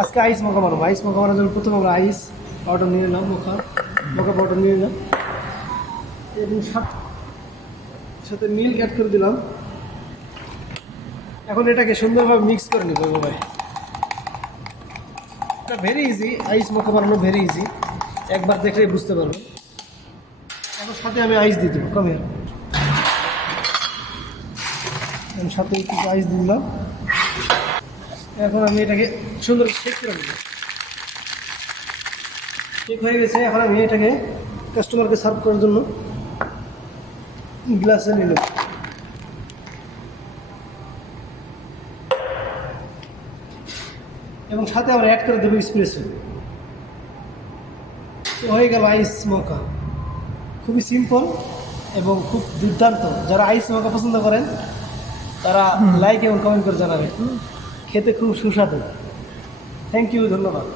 আজকে আইস মকা বানাবো। আইস মকা বানানোর জন্য প্রথমে আমরা আইস পাউডার নিয়ে নিলাম, মকা পাউডার নিয়ে নিলাম এবং সাথে মিল্ক অ্যাড করে দিলাম। এখন এটাকে সুন্দরভাবে মিক্স করে নেব ভাই। এটা ভেরি ইজি, আইস মকা বানানো ভেরি ইজি, একবার দেখলেই বুঝতে পারবো। এখন সাথে আমি আইস দিয়ে দেবো, কমে সাথে কিছু আইস দিলাম। এখন আমি এটাকে সুন্দর শেক করে নেব। শেক হয়ে গেছে। এখন আমি এটাকে কাস্টমারকে সার্ভ করার জন্য গ্লাসে নিল এবং সাথে আমরা অ্যাড করে দেবো এসপ্রেসো। হয়ে গেল আইস মকা। খুবই সিম্পল এবং খুব দুর্দান্ত। যারা আইস মকা পছন্দ করেন তারা লাইক এবং কমেন্ট করে জানাবেন। খেতে খুব সুস্বাদু। থ্যাংক ইউ, ধন্যবাদ।